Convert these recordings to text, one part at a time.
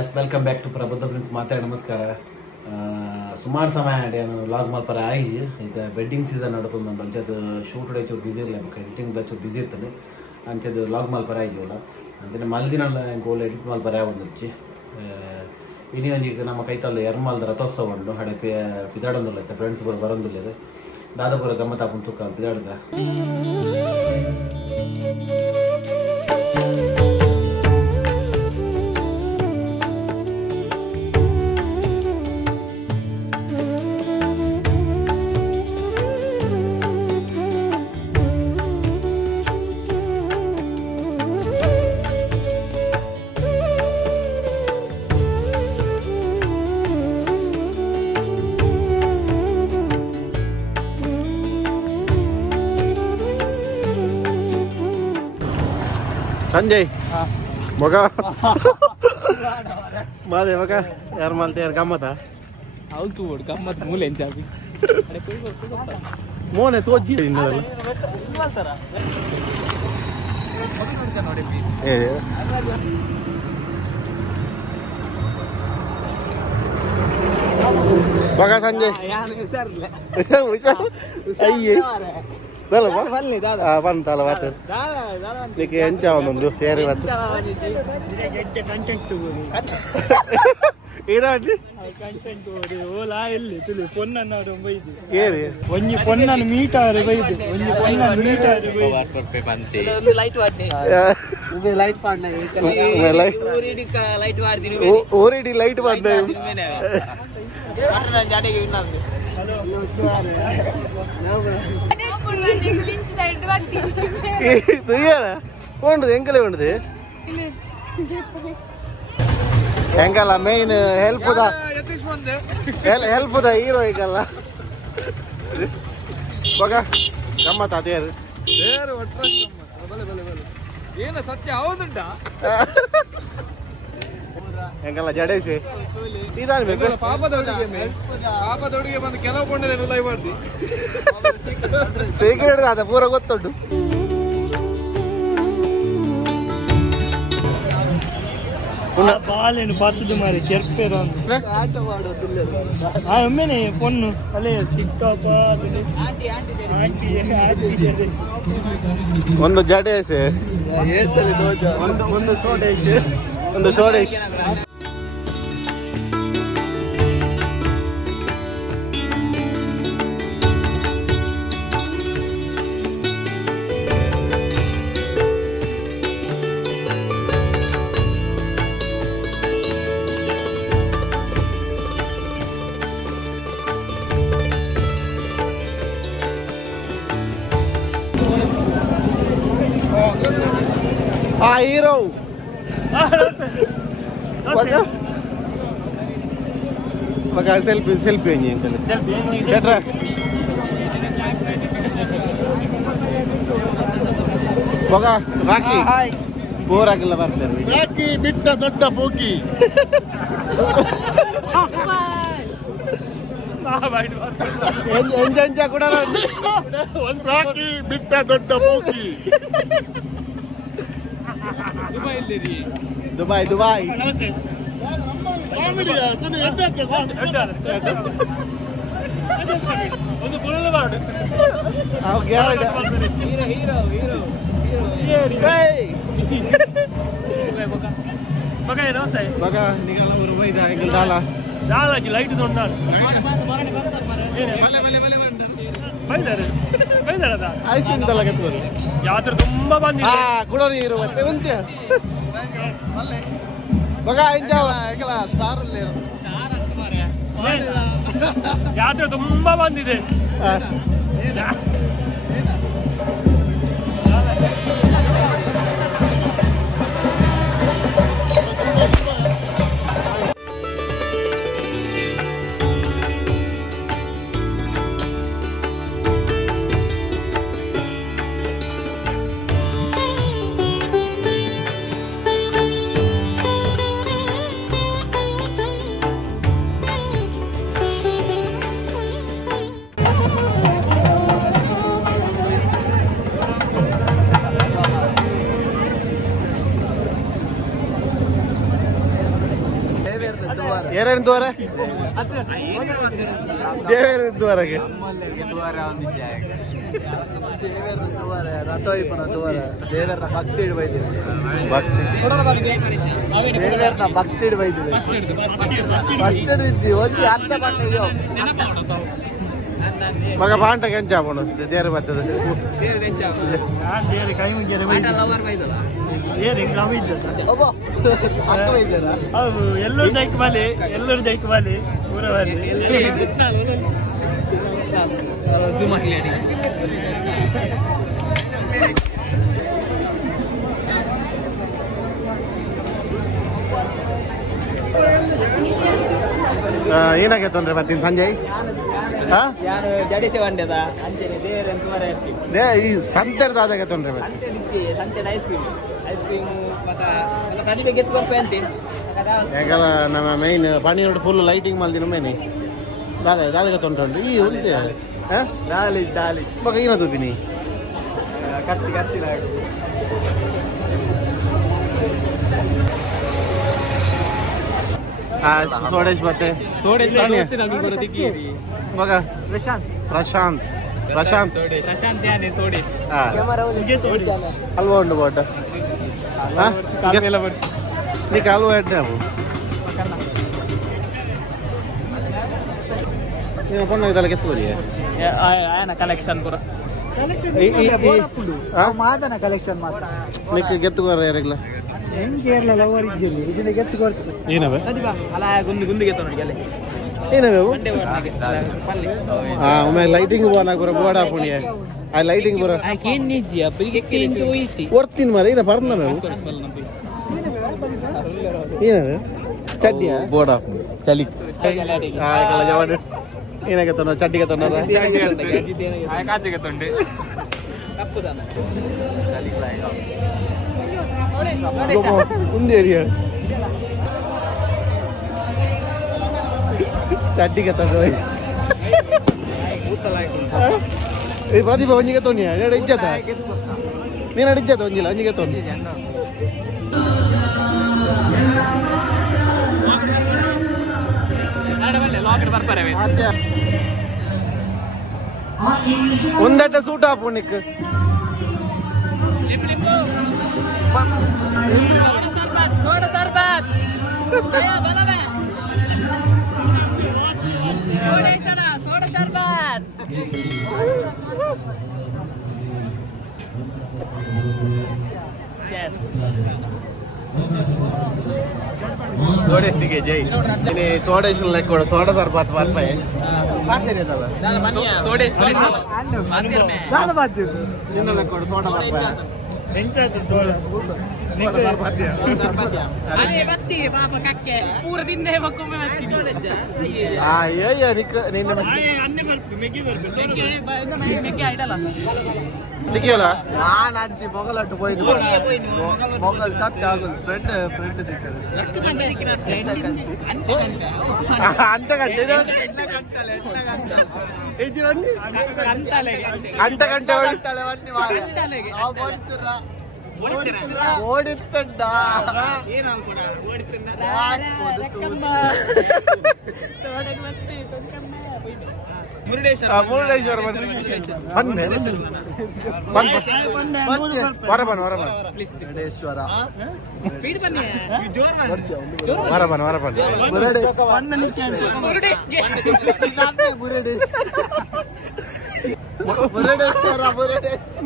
S welcome back to ಪ್ರಬುದ್ಧ friends ಮಾತಾಡಿ ನಮಸ್ಕಾರ. ಸುಮಾರು ಸಮಯ ನಾನು ಲಾಗ್ ಮಲ್ಪರ ಆಯ್ಜಿ ಇದು ವೆಡ್ಡಿಂಗ್ ಸೀಸನ್ ನಡ್ಕೊಂಡು ಅಂಚದು ಶೂಟ್ ಚೂರು ಬಿಸಿ ಇರಲಿಲ್ಲ ಎಡಿಟಿಂಗ್ ಚೂರು ಬಿಸಿ ಇರ್ತಾನೆ ಅಂಚದು ಲಾಗ್ ಮಲ್ಪರ ಆಯ್ಜಿವಲ್ಲ ಅಂಚನೆ ಮಲ್ದಿನ ಗೋಲ್ ಎಡಿಟ್ ಮಲ್ಪರ ಒಂದು ಹಚ್ಚಿ ಇನಿ ಒಂಜಿ ನಮ್ಮ ಕೈತಲ್ಲ ಎರ್ಮಲ್ದ ರಥೋತ್ಸವ ಉಂಟು ಹಡೆ ಪಿದಾಡೊಂದುಲ್ಲ ಫ್ರೆಂಡ್ಸ್ ಪೂರ ಬರೋದಿಲ್ಲ ದಾದಾಪುರ ಗಮ್ಮತ್ ಹಾಕೊಂಡು ತುಕ್ಕ ಪಿದಾಡ್ದ संजय बघा माझे बघा यार मला ते यार गमत हा तू गमत मुलांच्या मोन आहे तोच जी बघा संजय ಬಂತಲ್ಲ ಮಾತು ನೀಕೆ ಎಂಚ ಒಂದು ಸೇರಿ ಮಾತು ಏನಾಡ್ರಿ ಓಲಾ ಎಲ್ಲಿ ತುಳು ಪೊನ್ನನ್ನು ಬೈದು ಏರಿ ಒಂಜಿ ಪೊನ್ನನ್ನು ಮೀಟಾರು ಬೈದು ಒಂಜಿ ಪೊನ್ನನ್ನು ಮೀಟಾರು ಬಂತೆ ಲೈಟ್ ವಾಡ್ನೆ ಉಬೆ ಲೈಟ್ ಪಾಡ್ನೆ ಓರಿಡಿ ಲೈಟ್ ವಾಡ್ದಿನಿ ಓರಿಡಿ ಲೈಟ್ ವಾಡ್ನೆ ನಾನು ಜಾಡೆಗೆ ವಿನ್ನಾಂದೆ ಎಂಕಲೇ ಉಂಟು ಹೆಂಗಲ್ಲ ಮೇನ್ ಹೆಲ್ಪ್ ಹೀರೋ ಈಗಲ್ಲ ಬಗ ಗಮ್ಮತ್ ಅದೇರು ಏನ ಸತ್ಯ ಹೌದುಂಟ ಹೆಂಗಲ್ಲ ಜಡೇಸಿ ಪಾಪದೊಡಿಗೆ ಬಂದು ಕೆಲವು ಕೊಂಡೇನು ಲೈವ್ ಮಾಡ್ತಿ ಸೀಕ್ರೆಟ್ ಅದ ಪೂರ ಗೊತ್ತುಂಟು ಬಾಲೇನು ಪತ್ತದು ಮಾರಿ ಶೆರ್ಪೇರು ಅಂತ ಆಟ ಮಾಡೋದಿಲ್ಲ ಒಮ್ಮೆನೆ ಪೊನ್ನು ಅಲ್ಲೇ ಟಿಕ್ಟಾಕ್ ಒಂದು ಜಡೇಸ್ ಒಂದು ಸೋಡೇಶ್ ಒಂದು ಸೋಡೇಶ್ hero maka selfie ini Chandra boga Raki pura gila barber Raki bitta dodda bogi enja kuda Raki bitta dodda bogi Dubai ನಮಸ್ತೆ ಕಾಮಿಡಿಯಾ ಸುನಿ ಎಂತಕ್ಕೆ ಒಂದು ಪುರಲ ಬಾಡು ಆ ಗ್ಯಾರಡಿ ಹೀರೋ ಬಗ ನಮಸ್ತೆ ಬಗ ನಿಗಲ ಊರು ಬೈದಾ ಎಂಗಲ್ ದಾಲ ಜಿ ಲೈಟ್ ದೊಂಡಾಲ ಬೈದಾರದ ಐಸ್ ಕ್ರೀಮ್ ತಲಗತ್ತವರು ಯಾತ್ರೆ ತುಂಬಾ ಬಂದಿದೆ ಕುಡೋರಿ ಇರುವಂತೆ ಉಂಟೆ ಬಗ ಎಂಜಾಯ್ ಸ್ಟಾರ್ ಅಲ್ಲಿ ಜಾತ್ರೆ ತುಂಬಾ ಬಂದಿದೆ ದ್ವಾರ ದೇವೇರ ದ್ವಾರಗೆ ದೇವರನ್ನ ಭಕ್ತಿ ಇಡಬೈದಿದೆ ಭಕ್ತಿ ಇಡಬೈದಿದೆ ಫಸ್ಟ್ ಇಡ್ಜಿ ಒಂದು ಅರ್ಧ ಬಂಡ ಮಗ ಬಾಂಟ ಕೆಂಚಾಪಣ ದೇವ್ರ ಬರ್ತದೆ ಕೈ ಮುಂಜಾನೆ ಎಲ್ಲರೂ ದೈಕ್ ಬಾಲಿ ಎಲ್ಲರೂ ದೈಕ್ ಬಾಲಿ ಪೂರ ಬಾಲಿ ಏನಾಗೈತೆ ಅಂದ್ರೆ ಮತ್ತಿನ ಸಂಜೆ ಯಾರು ಜಡಿಸಿ ಬಂಡದ ಅಂಚೆನೆ ದೇವರ ಈ ಸಂತೆರ್ದ ಆದಾಗೈತೆ ಅಂದ್ರೆ ಸಂತೆ ಐಸ್ ಕ್ರೀಮ್ ಮತ್ತೆ ಗೆತ್ಕೊಳ್ಪ ಅಂತೀನಿ ಯಾಕಲ್ಲ ನಮ್ಮ ಮೈನ್ ಪಣಿ ನೋಡಿ ಫುಲ್ ಲೈಟಿಂಗ್ ಮಲ್ದಿನ ಮೇನೆ ದಾದಾಗ ತೊಂಡ್ರಿ ಈ ಉಂಟೆ ದಾಲಿ ದಾಲಿ ಮಗ ಏನ ತೂಪಿನಿ ಕತ್ತಿ ಕತ್ತಿ ಸೋಡೇಶ್ ಮತ್ತೆ ಸೋಡೇಶ್ ಮಗ ಪ್ರಶಾಂತ್ ಪ್ರಶಾಂತ್ ಪ್ರಶಾಂತ್ ಪ್ರಶಾಂತ್ ಯಾನೆ ಸೋಡೇಶ್ ಹಲ್ವಾ ಉಂಟು ಬೋಟ నీకు హల్వా పెట్టినాము పండుగ తలకి ఎత్తుకోడి ఆయన కలెక్షన్ కూడా ಮಾದನ ಕಲೆಕ್ಷನ್ ಮಾತ್ರ మీకు గెత్తుకోరు ఎరగల ఏం కేరళ లవర్ ఇజ్జిల్లి ఇది గెత్తుకోరు ఏనవే అలా గుంది గుంది గెత్తనోడి గెలే ఏనవే ಒಮ್ಮೆ ಲೈಟಿಂಗ್ ಬೋನ ಗುರ ಬೋಡ ಪುಣ್ಯ ಆ ಲೈಟಿಂಗ್ ಬರ ಆ ಕೇನ್ ನಿಜ್ಜಿ ಅಪ್ಪರಿಗೆ ಕೇನ್ ಹೋಯಿತಿ ಕೊಡ್ತೀನಿ ಮರ ಏನ ಬರ್ನ ನಾವು ಏನದು ಚಡ್ಡಿಯ ಬೋಡ ಚಲಿ ಕಲ ಜವಾಡ ಏನಾಗೆ ತೊಂದ ಚಡ್ಡಿಗೆ ತೊಂದ ಕಾಚಿಗೆ ತೊಂಡೆ ఉంది ఏరియా ಚಡ್ಡಿಗೆ ತೊಂದ ಈ ಪ್ರದೀಪ ಒಂಜಿಗೆ ತೊಂಡಿ ಎರಡು ಇಜ್ಜತ ನೀನು ಅಡಿಜ್ಜತ ಒಂಜಿಲ್ಲ ಒಂಜಿಗೆ ತೊಂಡಿ ಒಂದಟ್ಟ ಸೂಟ್ ಹಾಪು ನಿಕ್ ಸೋಡ ಸರ್ಬತ್ ಸೋಡ ಸರ್ಬತ್ ಸೋಡೇಶ್ನಿಗೆ ಜೈ ಸೋಡೇಶ್ ಲೆಕ್ಕ ಸೋಡ ಸರ್ಬತ್ ಬರ್ಪಾಯಿ ನಿನ್ನ ಲೆಕ್ಕ ಸೋಡ ಬರ್ಪಾಯ ನಾನು ಅಜ್ಜಿ ಮೊಗಲಟ್ಟು ಹೋಯ್ತು ಮೊಗಲ್ ಸತ್ತ ಆಗುದು ಫ್ರೆಂಡ್ ಫ್ರೆಂಡ್ అంత గంటే అంత గంట ఓడిస్తుందా ಮುರುಡೇಶ್ವರ ವರಬನ್ ವರಬನ್ ಮುರುಡೇಶ್ವರ ವರಬನ್ ವರಬನ್ ಮುರುಡೇಶ್ವರ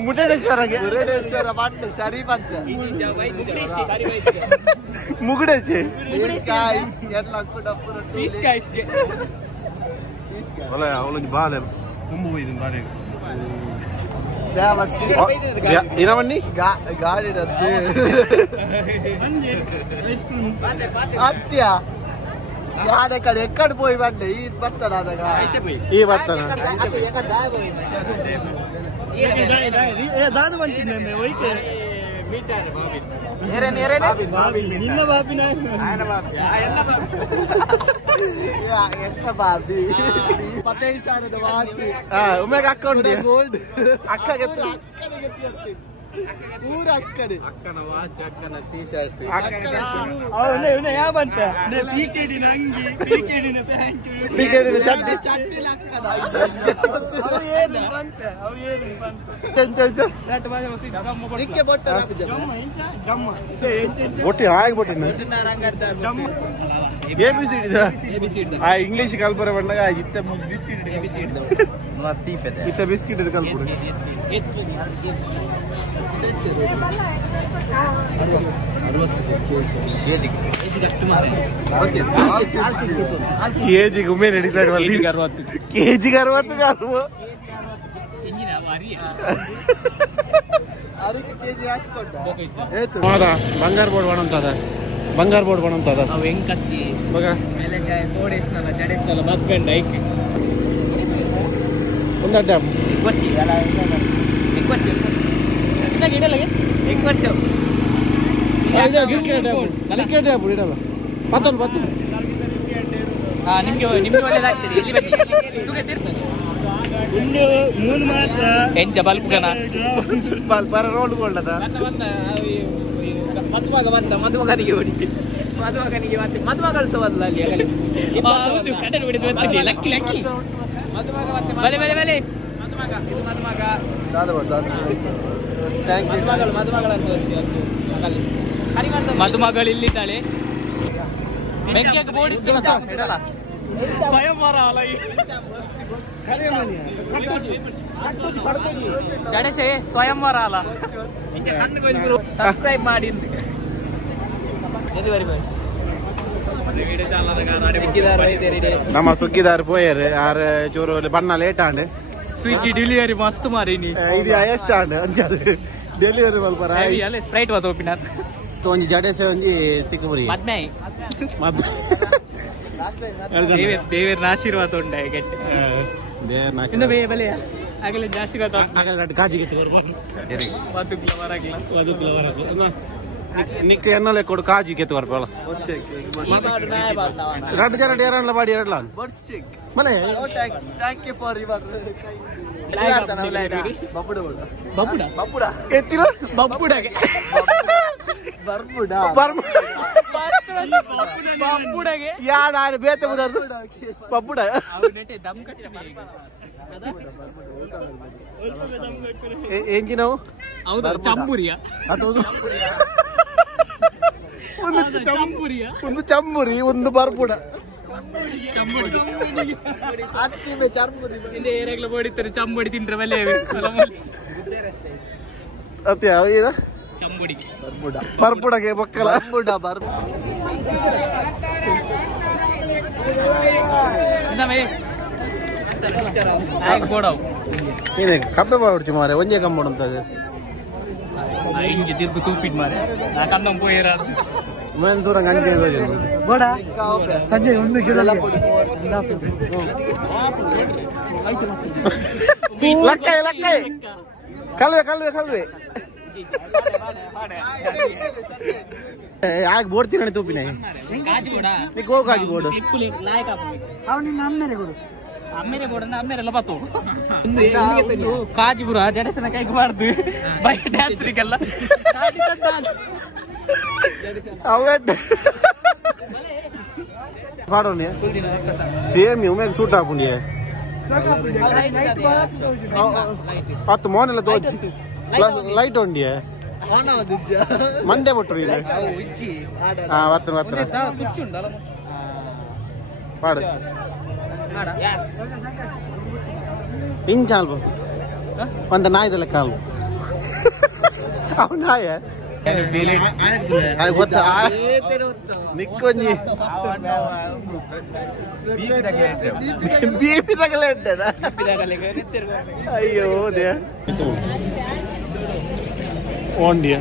ಮುರುಡೇಶ್ವರಗೆ ಮುರುಡೇಶ್ವರ ಬಂದು ಸರಿ ಬಂತ ಮುಗುಡೇಶಿ ಎಲ್ಲ ಕೂಡ Olha, aula de bala. Como isso, bala. ಏನವನ್ನಿ ಗಾಡಿ ಹತ್ಯ ಯಾರ ಕಡೆ ಎಕ್ಕಡೆ పోయి ಬಂದೆ ಈ ಬತ್ತನ ಅದಾಗ ಈ ಬತ್ತನ ದಾದು ಬಂತೀನಿ ಒಯ್ಕೆ ಮೀಟಾರೆ ಬಾಬಿ ನೇರೆ ನೇರೆ ಬಾಬಿ ನಿನ್ನ ಬಾಬಿನ ಆಯನ ಬಾಬಿ ಆಯನ ಬಾಬಿ ಎಂತ ಬಾಬಿ 15000 ವಾಚ್ ಒಮ್ಮೆಗೆ ಅಕ್ಕ ಉಂಟು ಗೋಲ್ಡ್ ಅಕ್ಕಗೆ ಊರ ಅಕ್ಕಡೆ ಅಕ್ಕನ ವಾಚ್ ಅಕ್ಕನ ಟೀ ಶರ್ಟ್ ಪಿಕೆಡಿನ ಅಂಗಿ ಪಿಕೆಡಿನ ಪ್ಯಾಂಟ್ ಪಿಕೆಡಿನ ಚಡ್ಡಿ ಚಡ್ಡಿಲ ಅಕ್ಕದ ನಿಕ್ಕೆ ಬೊಟ್ಟ ಬೊಟ್ಟಿ ಹಾಗೆ ಬೊಟ್ಟಿನ ಇಂಗ್ಲಿಷ್ ಕಲ್ಪರ ಬಂದಾಗ ಇತ್ತ ಬಿಸ್ಕಿಟ್ ಇತ್ತ ಬಿಸ್ಕಿಟ್ ಕಲ್ಪುಡು ಕೆಜಿಗೆ ಒಮ್ಮೆ ಡಿಸೈಡ್ ಮಾಡಿ ಕೆಜಿಗೆ 60 ಬಂಗಾರ ಬೋರ್ಡ್ ಬಣಂತದ ಬಂಗಾರ ಬೋರ್ಡ್ ಬಣಂತದ ಅವು ಹೆಂಗ್ ಕತ್ತಿ ಮಗ ಮೇಲೆ ತೋಡಿಸ್ನಲ್ಲ ಜಡಿಸ್ನಲ್ಲ ಮಗ್ಗಂಡ ಐಕ್ ಒಂದ ಡ್ಯಾಮ್ ಗೊತ್ತಿ ಅಲ್ಲ ಗೊತ್ತಿ ಇದಾಗ ಇಡಲ್ಲ ಹೆಂಗ್ ಗೊತ್ತು ಕ್ರಿಕೆಟ್ ಡ್ಯಾಮ್ ಇಡಲ್ಲ ಪತ್ತು ನಿಮ್ಗೆ ಒಳ್ಳೇದಾಗ್ತದೆ ಎಲ್ಲಿ ಬನ್ನಿ ಇನ್ನು ಮೂರು ಮಾತ್ರ ಎಂಚ ಬಲ್ಪನ ಬಲ್ಪರ ರೋಡ್ ಕೊಳ್ಳದ ಮದುವಾಗ ಬಂದ ಮದುಮಗನಿಗೆ ಹೊಡಿ ಮದುಮಗನಿಗೆ ಮದುಮಗಳು ಸೋದಲ್ಲ ಅಲ್ಲಿ ಕಡಲು ಬಿಡಿದು ಲಕ್ಕಿ ಲಕ್ಕಿ ಮದುಮಗ ಮತ್ತೆ ಬಲೆ ಬಲೆ ಬಲೆ ಮದುಮಗ ಇದು ಮದುಮಗ ಮದುಮಗಳನ್ನು ತೋರಿಸಿ ಮದುಮಗಳು ಇಲ್ಲಿದ್ದಾಳೆ ಬೆಂಕಿಯಾಗ ಬೋರ್ಡ್ ಇಡಲ್ಲ ಸ್ವಯಂವರ ಅಲ್ಲ ಜಡೇಶೆ ಸ್ವಯಂವರ ಅಲ್ಲ ಸಬ್ಸ್ಕ್ರೈಬ್ ಮಾಡಿ ನಮ್ಮ ಸುಗ್ಗಿದಾರ್ ಪೋಯರ್ ಆರ್ ಚೂರು ಬಣ್ಣ ಲೇಟ್ ಆಂಡ್ ಸ್ವಿಗ್ಗಿ ಡೆಲಿವರಿ ಮಸ್ತ್ ಮಾರಿ ನೀ ಇದು ಹೈಯೆಸ್ಟ್ ಆಂಡ್ ಡೆಲಿವರಿ ಮಲ್ಪರ ಅಲ್ಲ ಸ್ಪ್ರೈಟ್ ವಾತ ಒಪ್ಪಿನ ಒಂಜಿ ಜಡೇಶ ಒಂಜಿ ತಿಕ್ಕುಮುರಿ ಮದ್ಮೆ ದೇವರ ಆಶೀರ್ವಾದ ಉಂಡ ಗಟ್ಟಿ ಇನ್ನು ಬೇಯ ಬಲೆಯ ಆಗಲೇ ಜಾಸ್ತಿ ಕಾಜಿಗೆ ನಿಕ್ಕ ಎನ್ನಲೆ ಕೊಡು ಕಾಜಿ ಕೆತ್ತು ಬರ್ಪಲ್ಲ ರಡ್ ಜರ ಡೇರನ್ಲ ಬಾಡಿ ಎರಡ್ಲ ಮನೆ ಥ್ಯಾಂಕ್ ಯು ಫಾರ್ ಯುವರ್ ಎತ್ತಿರ ಬಬ್ಬುಡಗೆ ಬಬ್ಬುಡಗೆ ಯಾಡ ಬೇತೆ ಬುದರ್ದು ಬಬ್ಬುಡ ಎಂಜಿ ನಾವು ಹೌದಾ ಚಂಬುರಿಯ ಒಂದು ಚಂಬುರಿ ಒಂದು ಬರ್ಬುಡ ಏರೆಗ್ಲ ಬೋಡಿತಾರೆ ಚಂಬುಡಿ ತಿಂಡ್ರೆ ಮೇಲೆ ಅತ್ಯ ಏನ ಚಂಬುಡಿ ಬರ್ಬುಡಗೆ ಮಕ್ಕಳ ಏನೇ ಕಪ್ಪೆ ಬಾಡ್ಚಿ ಮಾರೆ ಒಂಜೆ ಕಂಬ ಅಂತದೆ ಹಿಂಗೆ ತಿರ್ಗು ತೂಪಿಟ್ ಮಾರೆ ನಾ ಕಂದಂ ಪೋಯರ ಮೇನ್ ದೂರ ಗಂಜೆ ಬೋಡ ಸಂಜೆ ಒಂದು ಲಕ್ಕೈ ಲಕ್ಕೈ ಕಲ್ವೆ ಕಲ್ವೆ ಕಲ್ವೆ ಯಾಕೆ ಬೋಡ್ತೀನಿ ತೂಪಿನೇ ನೀ ಗೋ ಕಾಜಿ ಬೋರ್ಡು ಅಮ್ಮೇರೆ ಬೋರ್ಡ್ ಅಮ್ಮೇರೆಲ್ಲ ಬತ್ತು ಕಾಜಿಪುರ ಜಡೇಶನ ಕೈಗೆ ಮಾಡ್ದು ಬೈಕ್ ಡ್ಯಾನ್ಸ್ರಿಗೆಲ್ಲ ಪಾಡೋನಿ ಸೇಮ್ ಒಮ್ಮೆಗೆ ಸೂಟ್ ಹಾಕೊಂಡಿ ಹತ್ತು ಮೋನೆಲ್ಲ ತೋಚಿ ಲೈಟ್ ಉಂಡಿ ಮಂಡೆ ಬಿಟ್ರು ಈಗ ಹತ್ರ ಹತ್ರ ಪಾಡು ಪಿಂಚಾಲ್ಬು ಒಂದು ನಾಯ್ದಲ್ಲ ಕಾಲು ಅವ್ ನಾಯ ಗೊತ್ತ ನಿಕ್ಕೊಂಜಿ ಬಿಪಿ ತಗಲ ಅಯ್ಯೋ ದೇ ಓಂಡಿಯ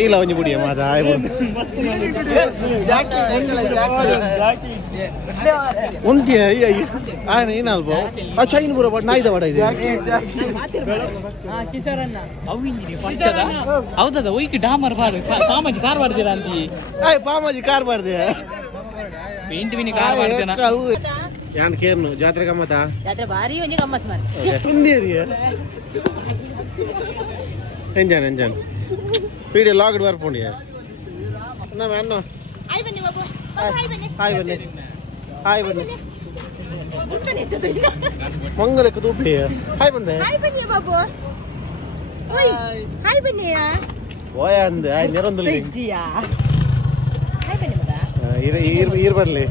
ಇಲ್ಲ ಒಂಜಿ ಬುಡಿಯ ಮಾತ ಒಂದಿಯ ಆಯ್ನ ಏನಲ್ಬ ಆ ಚೈನ್ ಬುರ ಬಟ್ ನಾಯ್ದ ಬಡ ಇದೆ ಕಿಶೋರಣ್ಣ ಹೌದದ ಒಯ್ಕೆ ಡಾಮರ್ ಬಾರು ಪಾಮಾಜಿ ಕಾರ್ ಮಾಡ್ತೀರ ಅಂತಿ ಪಾಮಾಜಿ ಕಾರ್ ಮಾಡ್ದೆ ಪೇಂಟ್ ವಿನಿ ಕಾರ್ ಮಾಡ್ತೇನ ಯಾನ್ ಕೇರ್ನು ಜಾತ್ರೆ ಗಮ್ಮತಾ ಜಾತ್ರೆ ಭಾರಿ ಒಂಜಿ ಗಮ್ಮತ್ ಮಾರೆ ಕುಂದೇರಿಯ ಎಂಜಾನ್ ಎಂಜಾನ್ ಪೀಡಿಯ ಲಾಗ್ಡ್ ಬರ್ಪುಂಡಿಯ ನಮ್ಮ ಅಣ್ಣ ಹಾಯ್ ಬನ್ನಿ ಬಾಬು ಹಾಯ್ ಬನ್ನಿ ಹಾಯ್ ಬನ್ನಿ ಹಾಯ್ ಬನ್ನಿ ಮಂಗಲಕ್ಕೆ ತೂಪಿ ಹಾಯ್ ಬಂದೆ ಹಾಯ್ ಬನ್ನಿ ಬಾಬು ಓಯ್ ಹಾಯ್ ಬನ್ನಿ ಓಯ ಅಂದೆ ಹಾಯ್ ನೆರೊಂದುಲ್ಲಿ ಜಿಯಾ ಹಾಯ್ ಬನ್ನಿ ಮಗ ಈರ್ ಬರ್ಲಿ